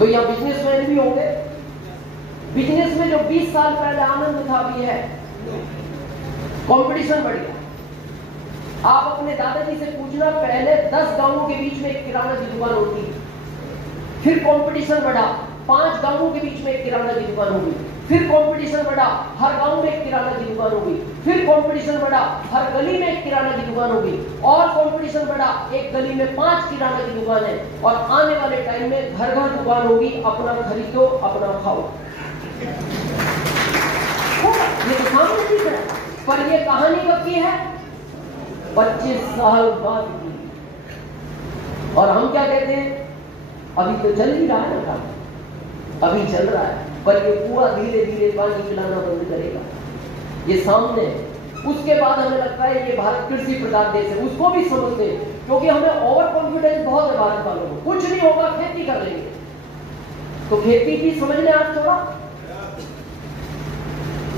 तो यहाँ बिजनेसमैन भी होंगे। बिजनेस में जो 20 साल पहले आनंद था अभी है, कंपटीशन बढ़ गया। आप अपने दादाजी से पूछना, पहले 10 गांवों के बीच में एक किराना की दुकान होती, फिर कंपटीशन बढ़ा, 5 गांवों के बीच में एक किराना की दुकान होगी, फिर कंपटीशन बढ़ा, हर गांव में एक किराना की दुकान होगी, फिर कंपटीशन बढ़ा, हर गली में एक किराना की दुकान होगी, और कंपटीशन बढ़ा, एक गली में 5 किराना की दुकान है, और आने वाले टाइम में घर घर दुकान होगी। अपना खरीदो, अपना खाओ। ये तो सामने दिख रहा है, पर ये कहानी कब की है? 25 साल बाद की। और हम क्या कहते हैं, अभी तो चल ही रहा है ना काम, अभी चल रहा है, पर ये कुआं धीरे धीरे पानी पिलाना बंद करेगा। ये सामने, उसके बाद हमें लगता है ये भारत कृषि प्रधान देश है, उसको भी समझते हैं, क्योंकि हमें ओवर कॉन्फिडेंस बहुत है भारत वालों को, कुछ नहीं होगा, खेती कर लेंगे। तो खेती की समझ लें आप थोड़ा।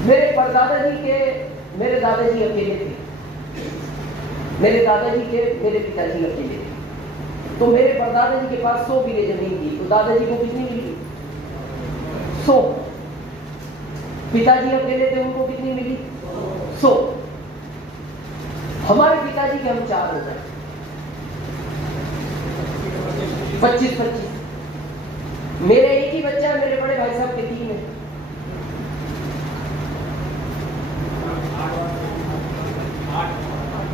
मेरे परदादा जी के, मेरे दादाजी अकेले थे, मेरे दादाजी के मेरे पिताजी अकेले थे। तो मेरे परदादा जी के पास 100 बीघे जमीन थी, तो दादाजी को कितनी मिली? 100। पिताजी अकेले थे, उनको कितनी मिली? 100। हमारे पिताजी के हम 4 हो गए, 25-25। मेरे एक ही बच्चा है, मेरे बड़े भाई साहब के 3 है।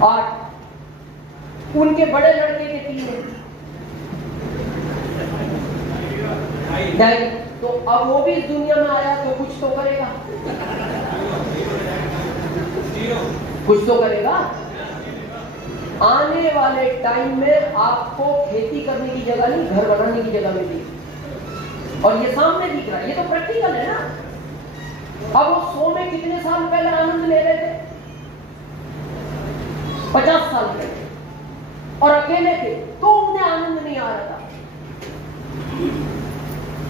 8। उनके बड़े लड़के के 3 है, 2.5। तो अब वो भी इस दुनिया में आया तो कुछ तो करेगा, कुछ तो करेगा। आने वाले टाइम में आपको खेती करने की जगह नहीं, घर बनाने की जगह मिली। और ये सामने दिख रहा है, ये तो प्रैक्टिकल है ना। अब वो 100 में कितने साल पहले आनंद ले रहे थे? 50 साल पहले, और अकेले थे तो उन्हें आनंद नहीं आ रहा था।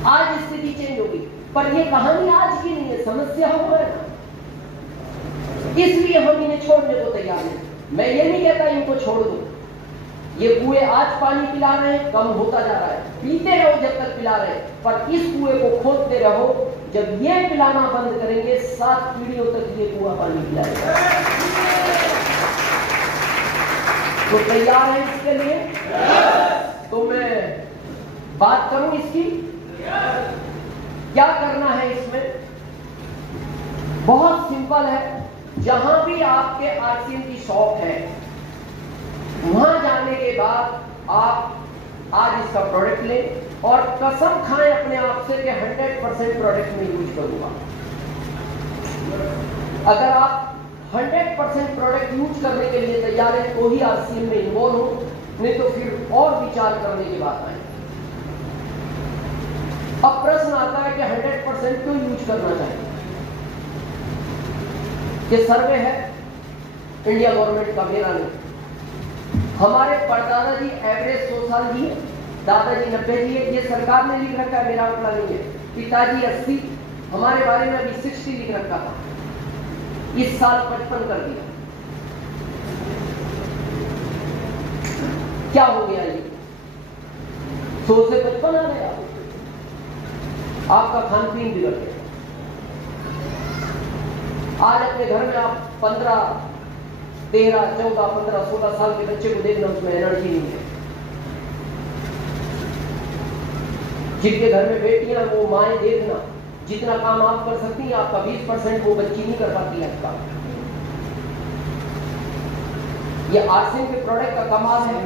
आज स्थिति चेंज होगी, पर ये कहानी आज की नहीं है, समस्या हो है ना, इसलिए हम इन्हें छोड़ने को तैयार हैं। मैं ये नहीं कहता इनको छोड़ दो, ये कुएं आज पानी पिला रहे हैं, कम होता जा रहा है, पीते रहो जब तक पिला रहे, पर इस कुएं को खोदते रहो। जब ये पिलाना बंद करेंगे, 7 पीढ़ियों तक ये कुआं पानी पिलाएगा। तो तैयार है इसके लिए? तो मैं बात करूं इसकी, क्या करना है इसमें? बहुत सिंपल है। जहां भी आपके आरसीएम की शॉप है, वहां जाने के बाद आप आज इसका प्रोडक्ट लें और कसम खाएं अपने आप से कि 100% प्रोडक्ट में यूज करूंगा। अगर आप 100% प्रोडक्ट यूज करने के लिए तैयार है तो ही आरसीएम में इन्वॉल्व हो, नहीं तो फिर और विचार करने की बात आए। अब प्रश्न आता है कि 100% क्यों यूज करना चाहिए? ये सर्वे है इंडिया गवर्नमेंट का, मेरा नहीं। हमारे परदादा जी एवरेज 100 साल जी है, दादाजी 90 जी है, ये सरकार ने लिख रखा है, मेरा आंकड़ा नहीं है। पिताजी 80, हमारे बारे में अभी 60 लिख रखा था, इस साल 55 कर दिया। क्या हो गया? ये 100 से 55 आ गया। आपका खान पीन बिगड़ गया। आज अपने घर में आप 15, 13, 14, 15, 16 साल के बच्चे को देखना, उसमें एनर्जी नहीं है। जिनके घर में बेटियां, वो माएं देखना, जितना काम आप कर सकती हैं, आपका 20% वो बच्ची नहीं कर पाती है आपका। ये आरसीएम के प्रोडक्ट का कमाल है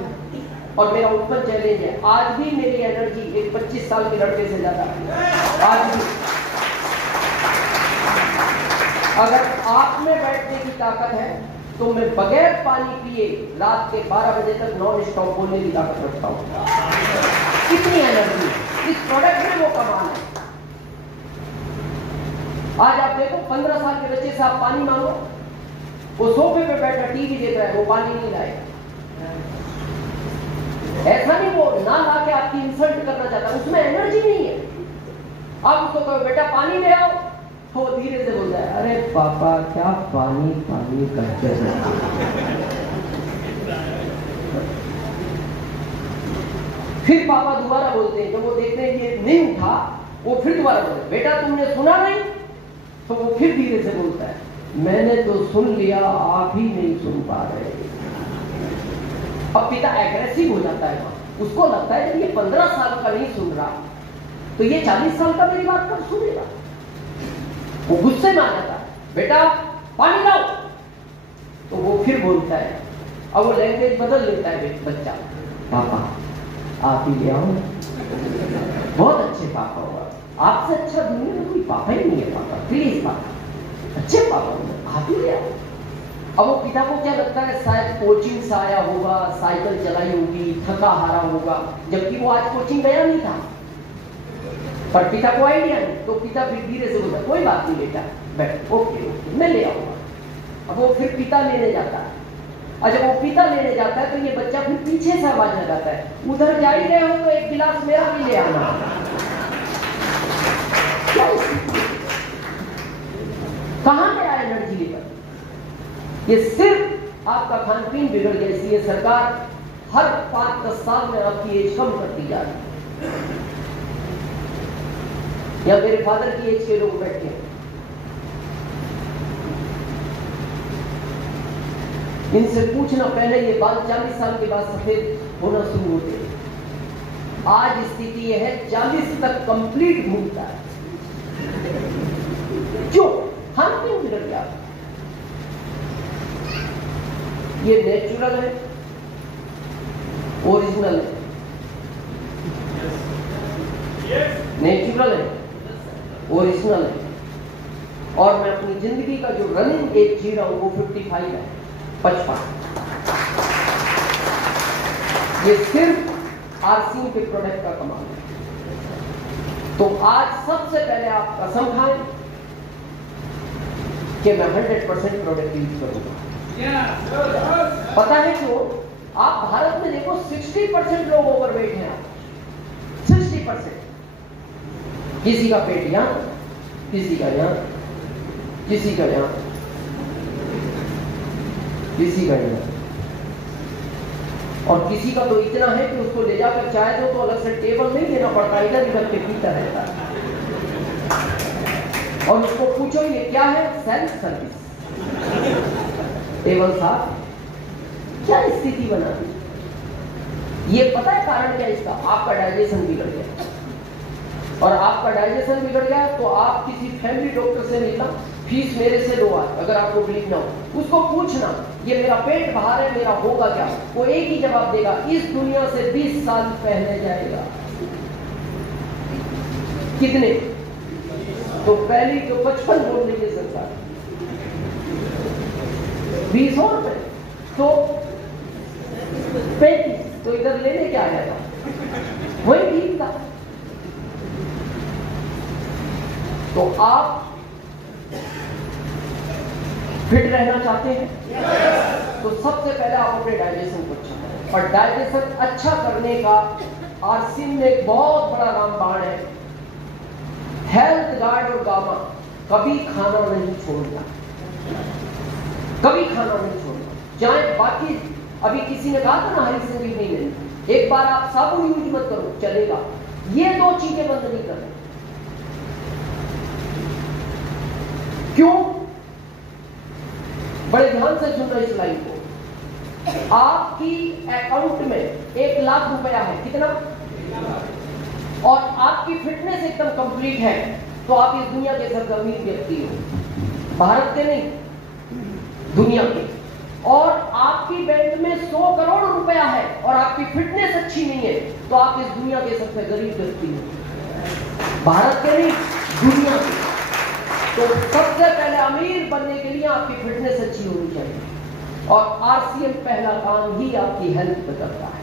और मेरा ओपन चैलेंज है। आज भी मेरी एनर्जी एक 25 साल के लड़के से ज्यादा है। आज भी अगर आप में बैठने की ताकत है तो मैं बगैर पानी पिए रात के 12 बजे तक नॉन स्टॉप बोलने की ताकत रखता हूं। कितनी एनर्जी इस प्रोडक्ट में, वो कमाल है। आज आप देखो 15 साल के बच्चे से आप पानी मांगो, वो सोफे पे बैठा टीवी देख रहा है, वो पानी नहीं लाएगा। ऐसा नहीं वो ना ला के आपकी इंसल्ट करना चाहता, उसमें एनर्जी नहीं है। आप उसको कहो बेटा पानी ले आओ, तो धीरे से बोलता है अरे पापा क्या पानी पानी करते हैं। फिर पापा दोबारा बोलते हैं, जब वो देखते हैं कि नहीं उठा, वो फिर दोबारा बोलते, बेटा तुमने सुना नहीं? तो वो फिर धीरे से बोलता है, मैंने तो सुन लिया, आप ही नहीं सुन पा रहे। अब पिता एग्रेसिव हो जाता है, उसको लगता है जब ये 15 साल का नहीं सुन रहा तो ये 40 साल का मेरी बात कब सुनेगा। वो गुस्से में आ जाता है, बेटा पानी लाओ। तो वो फिर बोलता है, अब वो लैंग्वेज बदल लेता है बच्चा, पापा आप ही ले आओ, बहुत अच्छे पापा होगा, आपसे अच्छा दुनिया में कोई पापा ही नहीं है, पापा प्लीज पापा, अच्छे पापा आप ही ले आओ। अब वो पिता को क्या लगता है, शायद कोचिंग से आया होगा, साइकिल चलाई होगी, थका हारा होगा, जबकि वो आज कोचिंग गया नहीं था, पर पिता को आइडिया नहीं। तो पिता फिर धीरे से बोलता, कोई बात नहीं बेटा, बैठ, ओके ओके मैं ले आऊंगा। अब वो फिर पिता लेने जाता है, और जब वो पिता लेने जाता है तो ये बच्चा फिर पीछे से आवाज लगाता है, उधर जा ही रहे हो तो एक गिलास मेरा भी ले आना। कहां गया एनर्जी लेकर? ये सिर्फ आपका खान पीन बिगड़ गया, इसलिए सरकार हर 5-10 साल में आपकी एज कम करती जा रही है। या मेरे फादर की एज के लोग बैठे हैं, इनसे पूछना, पहले ये बाल 40 साल के बाद सफेद होना शुरू होते हैं, आज स्थिति यह है 40 तक कंप्लीट घूमता है। क्यों? हम क्यों बिगड़ गया? ये नेचुरल है, ओरिजिनल है, नेचुरल है, ओरिजिनल है, और मैं अपनी जिंदगी का जो रनिंग एज जी रहा हूं वो 55 है, 55। ये सिर्फ आरसीएम के प्रोडक्ट का कमाल है। तो आज सबसे पहले आप कसम खाएं कि मैं 100% प्रोडक्ट यूज करूंगा। पता है क्यों? आप भारत में देखो 60% लोग ओवरवेट हैं, 60%। किसी का पेट यहां, किसी का यहां, किसी का यहां, किसी का यहां, और किसी का तो इतना है कि उसको ले जाकर चाय दो तो अलग से टेबल नहीं देना पड़ता, इधर इधर के पीता रहता है। और उसको पूछो ये क्या है? Self service. टेबल साहब क्या स्थिति बना दी? ये पता है कारण क्या इसका? आपका डाइजेशन बिगड़ गया, और आपका डाइजेशन बिगड़ गया तो आप किसी फैमिली डॉक्टर से मिलना, फीस मेरे से लो आज, अगर आपको बिलीव ना हो उसको पूछना ये मेरा पेट बाहर है, मेरा होगा क्या? वो एक ही जवाब देगा, इस दुनिया से 20 साल पहले जाएगा। कितने? तो पहली तो 55 बोल रही है सरकार, 20 और तो 35, तो इधर लेने क्या आएगा? वही ठीक था। तो आप फिट रहना चाहते हैं तो सबसे पहले आप अपने डाइजेशन को अच्छा करें, और डाइजेशन अच्छा करने का आरसीएम में एक बहुत बड़ा रामबाण है, हेल्थ गार्ड और गामा, कभी खाना नहीं छोड़ना, कभी खाना नहीं छोड़ना। चाहे बाकी अभी किसी ने कहा था ना हरी संजीवनी में, एक बार आप साबुन यूज मत करो चलेगा, ये 2 चीजें बंद नहीं करना। क्यों? बड़े ध्यान से सुनना इस लाइन को। आपकी अकाउंट में 1 लाख रुपया है, कितना? और आपकी फिटनेस एकदम कंप्लीट है, तो आप इस दुनिया के सबसे अमीर व्यक्ति हो, भारत के नहीं दुनिया के। और आपकी बैंक में 100 करोड़ रुपया है और आपकी फिटनेस अच्छी नहीं है, तो आप इस दुनिया के सबसे गरीब व्यक्ति हो, भारत के नहीं दुनिया के। तो सबसे पहले अमीर बनने के लिए आपकी फिटनेस अच्छी होनी चाहिए, और आरसीएम पहला काम ही आपकी हेल्थ पे करता है।